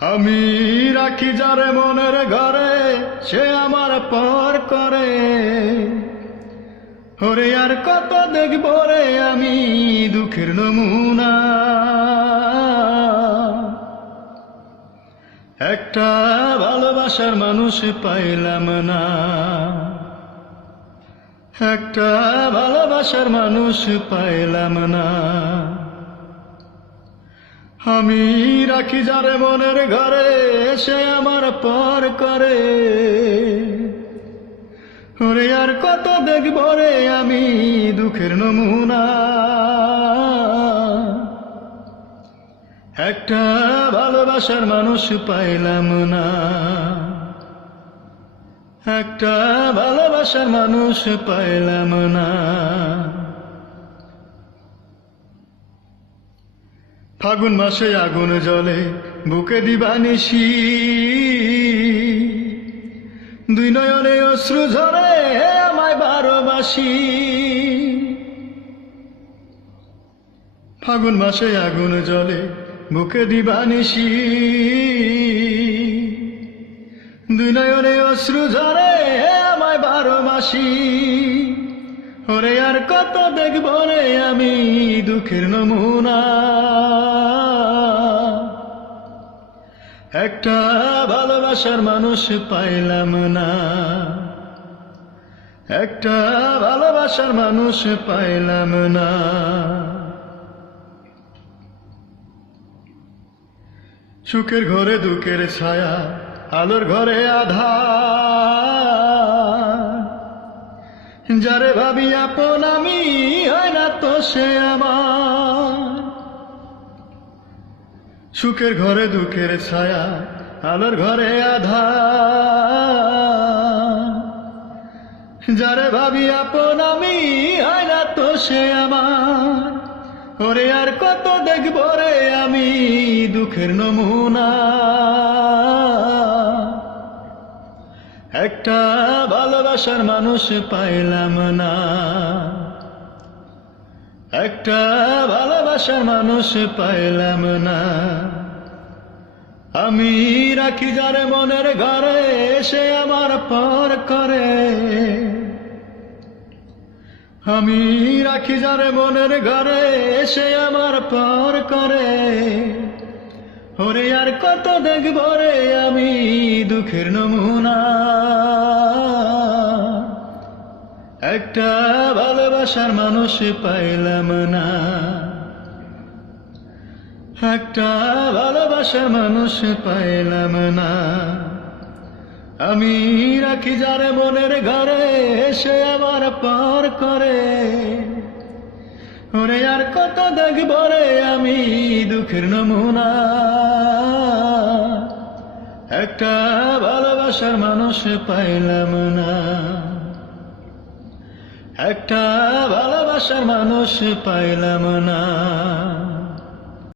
আমি রাখি যারে মনের ঘরে, সে আমার পর করে। ওরে আর কত দেখব রে আমি দুঃখের নমুনা। একটা ভালোবাসার মানুষ পাইলাম না। একটা ভালোবাসার মানুষ পাইলাম না। আমি রাখি যারে মনের ঘরে, সে আমার পর করে। ওরে, আর কত দেখব রে আমি দুঃখের নমুনা। একটা ভালোবাসার মানুষ পাইলাম না। একটা ভালোবাসার মানুষ পাইলাম না। ফাগুন মাসে আগুন জ্বলে, বুকে দিবানিসি দুই নয়নে অশ্রু ঝরে আমায় বারো বাসি ফাগুন মাসে আগুন জ্বলে, বুকে দিবানিসি দুই নয়নে অশ্রু ঝরে আমায় বারো মাসি ওরে আর কত দেখব রে আমি দুঃখের নমুনা। একটা ভালোবাসার মানুষ পাইলাম না। একটা ভালোবাসার মানুষ পাইলাম না। সুখের ঘরে দুঃখের ছায়া, আলোর ঘরে আধা যারে ভাবি, আপন আমি, হয় না তো সে আমার। সুখের ঘরে, দুঃখের ছায়া, আলোর ঘরে আধা যারে ভাবি, আপন আমি, হয় না তো সে আমার। ওরে আর কত দেখব রে আমি, দুঃখের নমুনা। একটা ভালোবাসার মানুষ পাইলাম না। একটা ভালোবাসার মানুষ পাইলাম না। আমি রাখি যারে মনের ঘরে, সে আমার পর করে। আমি রাখি যারে মনের ঘরে, সে আমার পর করে। ওরে আর কত দেখব রে আমি দুঃখের নমুনা। একটা ভালোবাসার মানুষ পাইলাম না। একটা ভালোবাসার মানুষ পাইলাম না। আমি রাখি যারে মনের ঘরে, সে আমার পর করে। ওরে আর কত দেখব রে আমি দুঃখের নমুনা। একটা ভালোবাসার মানুষ পাইলাম না। একটা ভালোবাসার মানুষ পাইলাম না।